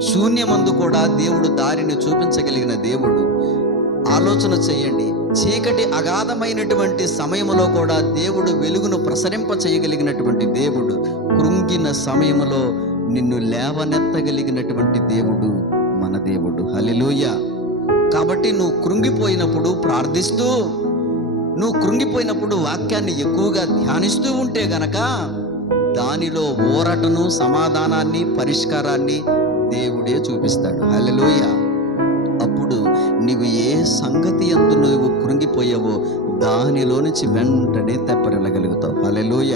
శూన్యమందు కూడా దేవుడు దారిని చూపించగలిగిన దేవుడు. ఆలోచన చేయండి. చీకటి అగాధమైనటువంటి సమయంలో కూడా దేవుడు వెలుగును ప్రసరింప చేయగలిగినటువంటి దేవుడు. కృంగిన సమయంలో నిన్ను లేవనెత్తగలిగినటువంటి దేవుడు మన దేవుడు. హలిలోయ కాబట్టి నువ్వు కృంగిపోయినప్పుడు ప్రార్థిస్తూ నువ్వు కృంగిపోయినప్పుడు వాక్యాన్ని ఎక్కువగా ధ్యానిస్తూ ఉంటే గనక దానిలో ఊరటను సమాధానాన్ని పరిష్కారాన్ని దేవుడే చూపిస్తాడు. హలలోయ అప్పుడు నీవు ఏ సంగతి ఎందు నువ్వు కృంగిపోయావో దానిలో నుంచి వెంటనే తెప్పరెళ్ళగలుగుతావు హలలోయ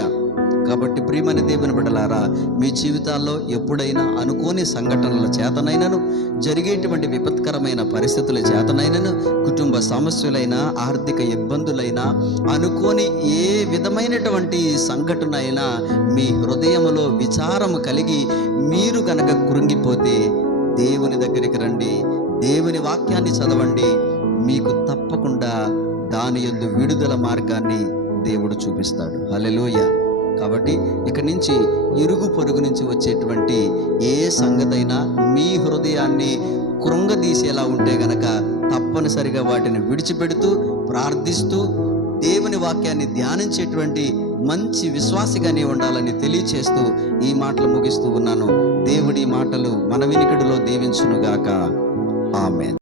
కాబట్టి ప్రియమైన దేవుని బిడ్డలారా మీ జీవితాల్లో ఎప్పుడైనా అనుకోని సంఘటనల చేతనైనను జరిగేటువంటి విపత్కరమైన పరిస్థితుల చేతనైనను కుటుంబ సమస్యలైనా ఆర్థిక ఇబ్బందులైనా అనుకోని ఏ విధమైనటువంటి సంఘటన అయినా మీ హృదయంలో విచారము కలిగి మీరు కనుక కృంగిపోతే దేవుని దగ్గరికి రండి దేవుని వాక్యాన్ని చదవండి. మీకు తప్పకుండా దాని యొద్ద విడుదల మార్గాన్ని దేవుడు చూపిస్తాడు. హల్లెలూయా. కాబట్టి ఇక నుంచి ఇరుగు పొరుగు నుంచి వచ్చేటువంటి ఏ సంగతైనా మీ హృదయాన్ని కృంగదీసేలా ఉంటే గనక తప్పనిసరిగా వాటిని విడిచిపెడుతూ ప్రార్థిస్తూ దేవుని వాక్యాన్ని ధ్యానించేటువంటి మంచి విశ్వాసిగానే ఉండాలని తెలియచేస్తూ ఈ మాటలు ముగిస్తూ ఉన్నాను. దేవుడి మాటలు మన వినికిడిలో దీవించునుగాక. ఆమెన్.